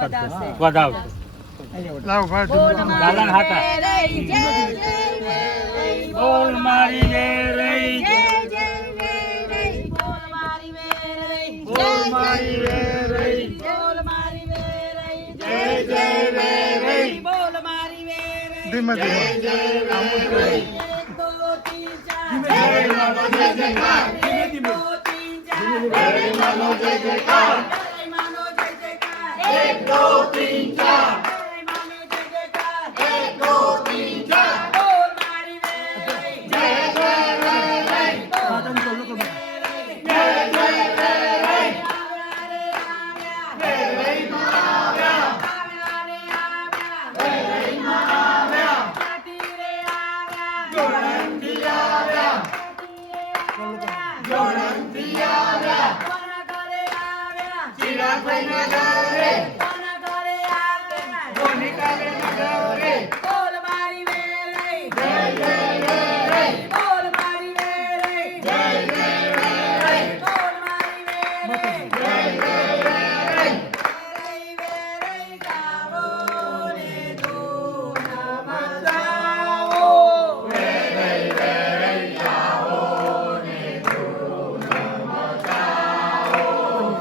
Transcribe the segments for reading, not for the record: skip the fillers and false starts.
વધાવશે. લાવ ભાઈ દાદાના હાથા. બોલ મારી વેરઈ, બોલ મારી વેરઈ, જય જય વેરઈ, ધીમે ધીમે एक दो तीन चार, एक दो तीन चार, बोल मारी वेरई, जय जय वेरई, जय जय वेरई, वेरई माव्या, वेरई माव्या, जोड़ंती आव्या, जोड़ंती आव्या, चिराग भाई नगरे, मोनिका रे नगरे, बोल मारी वेरई, जय जय वेरई, बोल मारी वेरई, जय जय वेरई, बोल मारी वेरई, जय जय वेरई, वेरई गावो रे धून मचाओ, वेरई वेरई गावो रे धून मचाओ,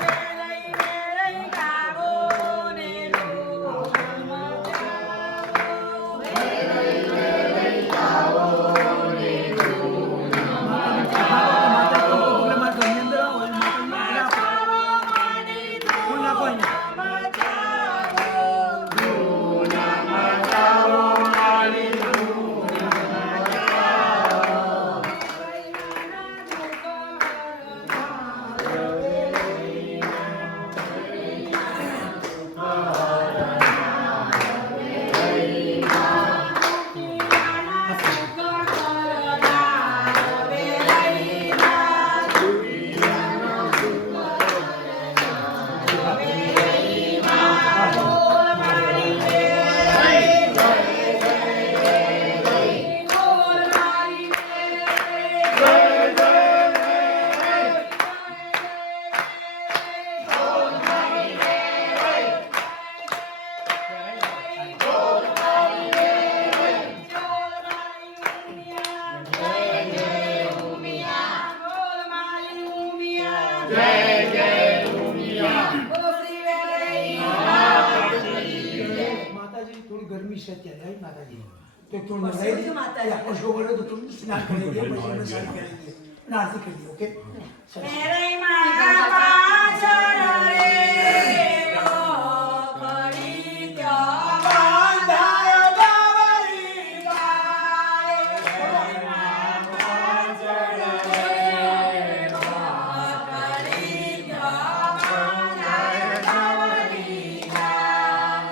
वेरई वेरई गावो रे धून मचाओ, वेरई वेरई गावो रे धून माताजी थोड़ी गर्मी से चल रही माताजी तो तुम नहीं माताजी आपको शो बोले तो तुम स्नान करेंगे मशीन में स्नान करेंगे नाश्ते के लिए ओके मेरे माता पाचन रे रोखड़ी क्या बांधाय बावरी गाय मेरे माता पाचन रे रोखड़ी क्या बांधाय बावरी गाय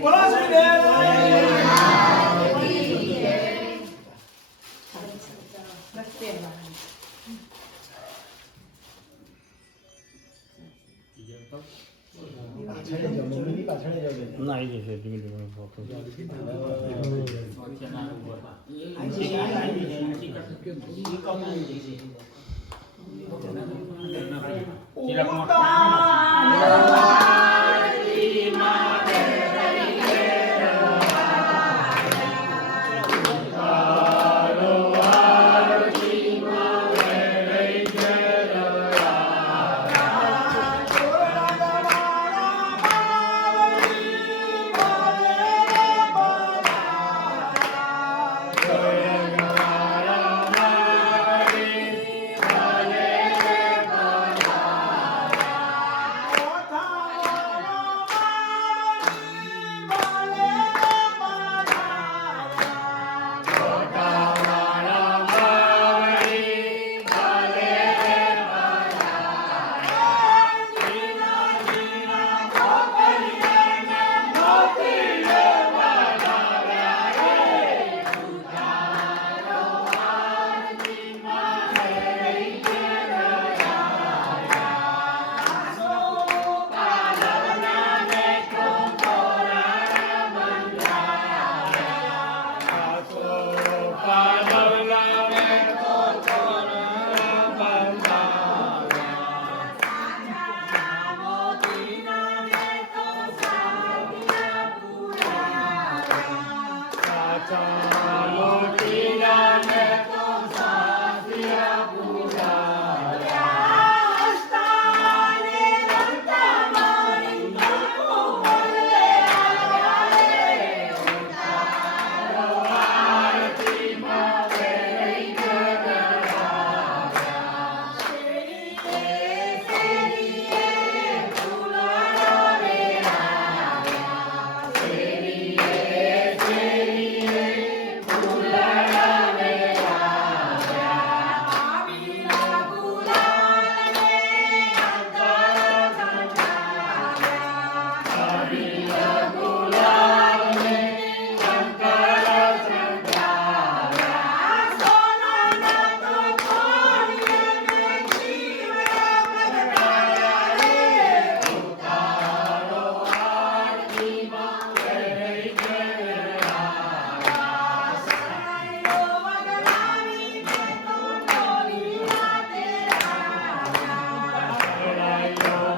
બોલો શ્રી વેરાઈ ના આવી જશે ધીમે ધીમે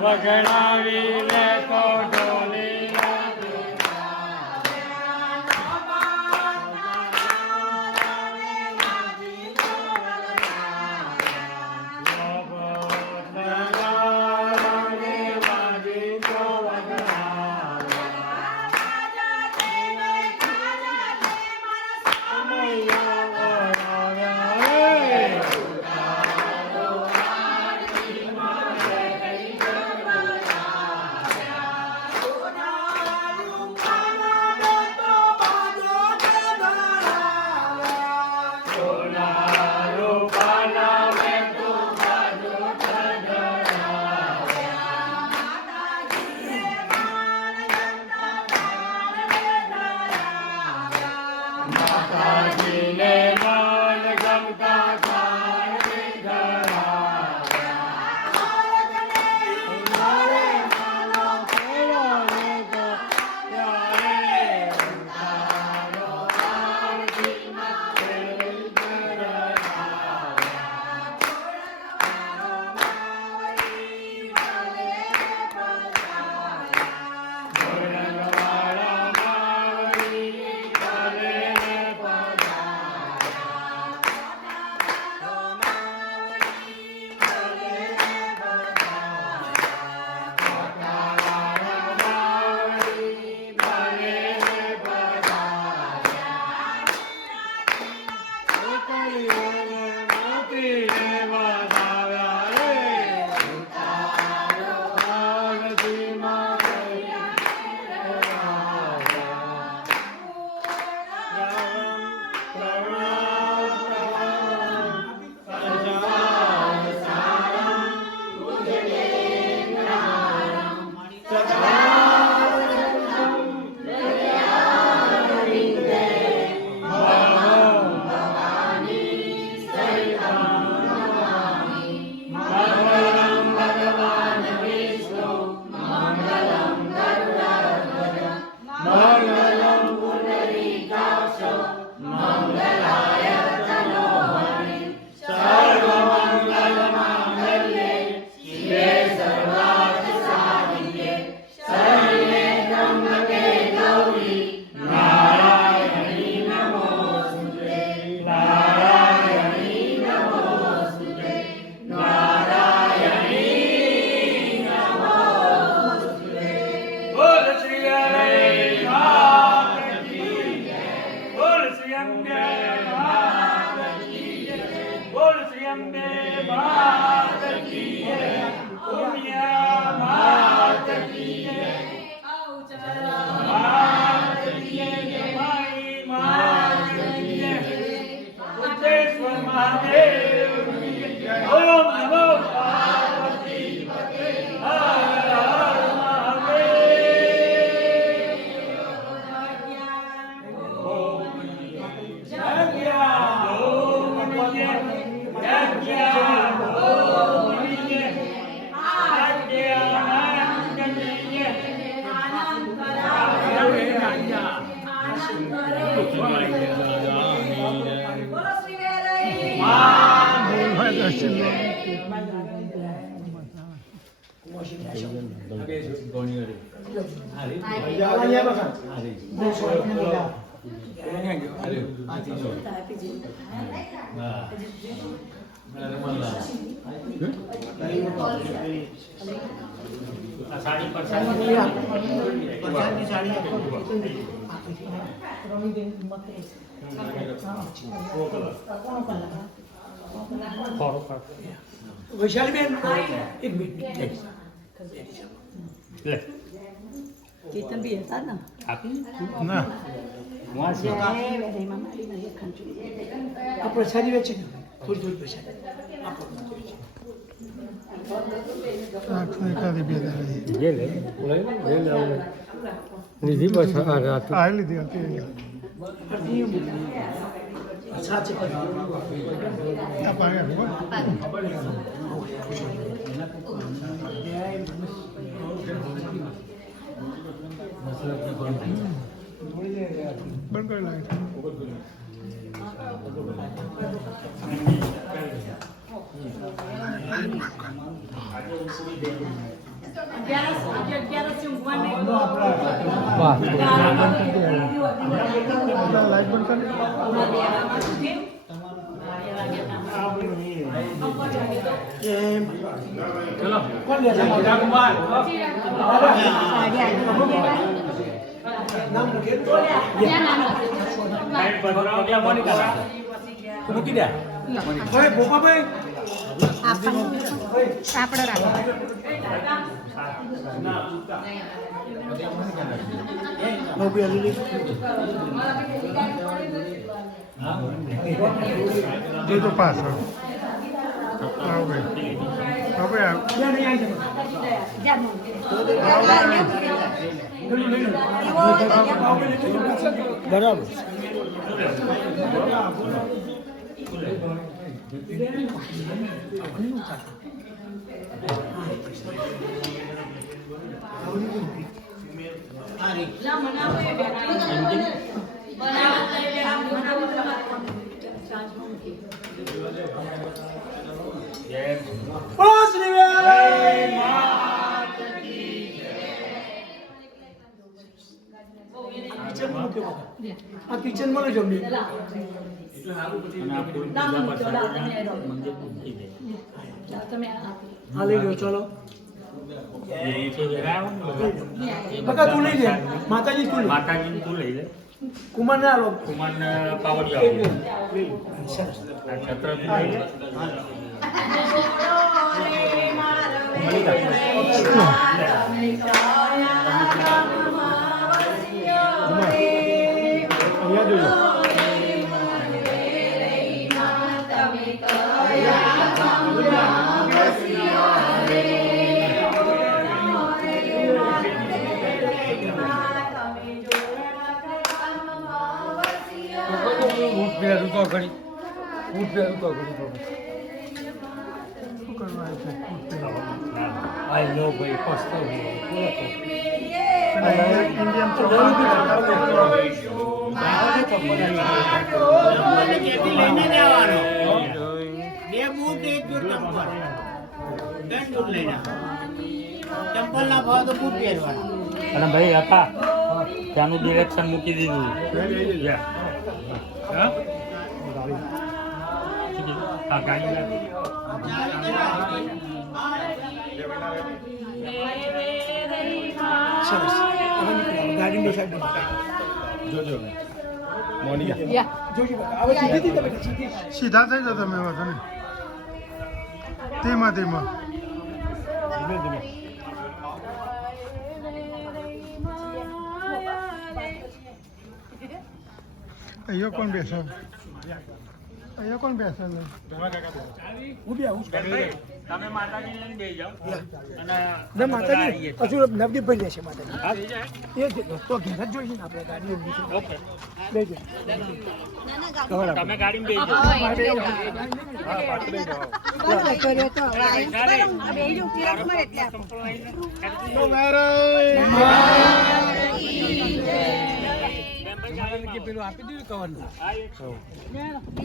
વગડાવી લે તો ઢોલી માતાજીને મન ગમતા સદા અંબે માત કી જય ઉમિયા માત કી જય માત કી જય માઈ માત કી જય ઉદ્દેશ્વર મહાદેવ કી જય ઓમ નમો પાર્વતી પતે હર હર વૈશાલીબેન એક મિનિટ ચેતન બી હતા ને ના આ પ્રસાદી વેચે ને થોડી થોડી પ્રસાદી આપો નિધિ પાછા સાચે બંધ કરી લાગે લાઈટ બંધ કરી કોણ લે નામ મૂકે મૂકી દે હવે ભોપાભાઈ આપણે રાખો જો તો પાછળ હવે હવે બરાબર આ કિચન માં જમી હા લઈ લો ચલો બકા તું લઈ લે માતાજી તું લે માતાજી તું લઈ લે કુમાર ના લો કુમાર પાવડિયા સરસ છત્ર તું લઈ લે I know ભાઈ પસ્તો ઇન્ડિયન તો અને ભાઈ હતા ત્યાંનું ડિરેક્શન મૂકી દીધું હા ગાડી સરસ ગાડી બેસાડી જોજો મોનિકા જોજો હવે સીધી તમે સીધી સીધા થઈ જાવ તમે વાંધો નહીં તેમાં તેમાં ધીમે ધીમે અહીંયા કોણ બેસો અહીંયા કોણ બેસે હું બી આવું છું તમે માતાજી લઈને બેસી જાઓ અને ના માતાજી હજુ નવદીપભાઈ લેશે માતાજી એ જ તો ઘેર જ જોઈશે ને આપણે ગાડી ઊભી છે ઓકે લેજો તમે ગાડીમાં બેસી જાઓ પેલું આપી દીધું કવરનું